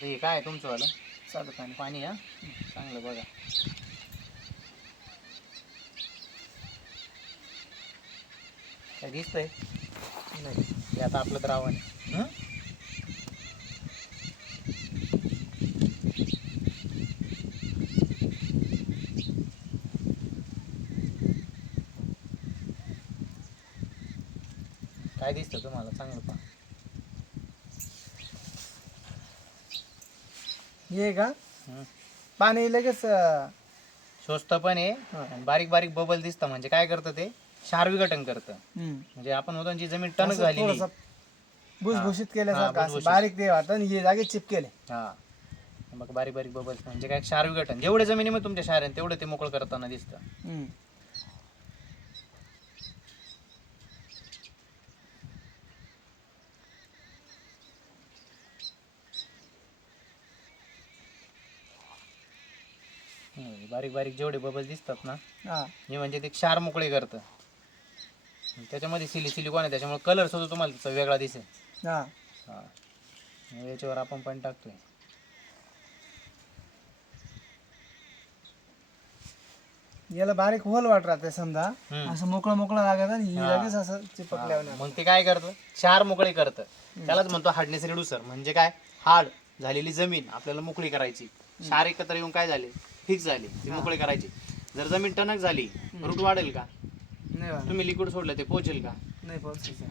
हे काय तुमचं वालं? चालू पाणी पाणी हा? चांगलं बघा. काय दिसतंय? नाही हे आता आपलं द्रावण आहे. काय दिसतं तुम्हाला? चांगलं पहा. हे का. पाणी लगेच अं, स्वस्त पण आहे. आणि बारीक बारीक बबल दिसतं. म्हणजे काय करतं ते? क्षार विघटन करतं. हम्म. म्हणजे आपण होतो ना जी जमीन टणक असं झालेली. थोडंसं भुसभुशीत केल्यासारखं असं. बारीक ते वाटतं आणि हे जागे चिपकेले हा. मग बारीक बारीक बबल. म्हणजे काय? क्षार विघटन जेवढे जमिनीमध्ये तुमच्या क्षार आहे तेवढे ते मोकळं करताना दिसतं. हम्म. हं, बारीक बारीक जेवढे बबल दिसतात ना हा. हे म्हणजे ते क्षार मोकळे करतं. आणि त्याच्यामध्ये सिली सिलिकॉन आहे त्याच्यामुळे कलर सुद्धा तुम्हाला वेगळा दिसेल. हा. हा. याच्यावर आपण पण टाकतोय. याला बारीक होल वाट राहते समजा. हम्म. असं मोकळं मोकळं लागत आणि हे हा. लगेच असं चिपकल्यावर मग ते काय करतं? क्षार मोकळे करतं. त्यालाच म्हणतो हार्डनेस रिड्युसर म्हणजे काय? हार्ड झालेली जमीन आपल्याला मोकळी करायची. क्षार एकत्र येऊन काय झाले? फिक्स झाले. ती मोकळी करायची. जर जमीन टणक झाली रूट वाढेल का? नाही. तुम्ही लिक्विड सोडलं ते पोचेल का? नाही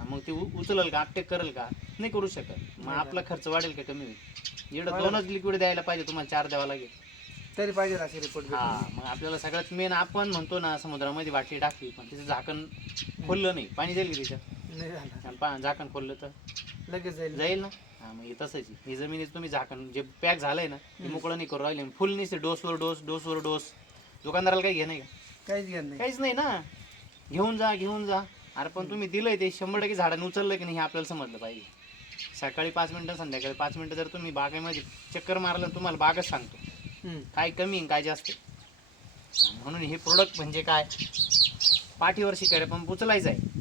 मग ते उ- उचलेल का अटॅक करेल का? नाही करू शकत. मग आपला खर्च वाढेल का कमी? होईल एवढं दोनच लिक्विड द्यायला पाहिजे तुम्हाला चार द्यावा लागेल. तरी पाहिजे असे रिपोर्ट हा मग आपल्याला सगळ्यात मेन आपण म्हणतो ना समुद्रामध्ये बाटली टाकली पण तिचं झाकण खोललं नाही. पाणी जाईल की तिच्यात नाही झालं आणि पा- झाकण खोललं तर? लगेच जाईल. जाईल ना? हा मग हे तसंच आहे. ही जमिनीत तुम्ही झाकण जे पॅक झालंय ना ते मोकळं नाही करू राहिले. फुल नाही डोसवर डोस डोसवर डोस. दुकानदाराला काही घे नाही का? काहीच घेत नाही. काहीच नाही ना? घेऊन जा घेऊन जा. अरे पण तुम्ही दिलंय ते शंभर टक्के झाडाने उचललं की नाही हे आपल्याला समजलं पाहिजे. सकाळी पाच मिनिटं संध्याकाळी पाच मिनिटं जर तुम्ही बागेमध्ये चक्कर मारलं तर तुम्हाला बागच सांगतो. हम्म. काय कमी आणि काय जास्त आहे. म्हणून हे प्रोडक्ट म्हणजे काय? पाठीवर शिकायला पण उचलायचं आहे.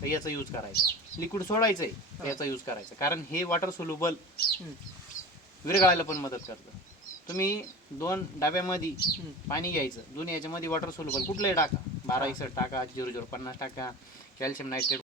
तर याचा यूज करायचा. लिक्विड सोडायचं आहे याचा यूज करायचा. कारण हे वॉटर सोल्युबल. विरघळायला पण मदत करतं. तुम्ही दोन डब्यामध्ये. पाणी घ्यायचं. दोन्ही याच्यामध्ये वॉटर सोल्युबल कुठलंही टाका. बारा एकसठ टाका झिरो झिरो पन्नास टाका कॅल्शियम नायट्रेट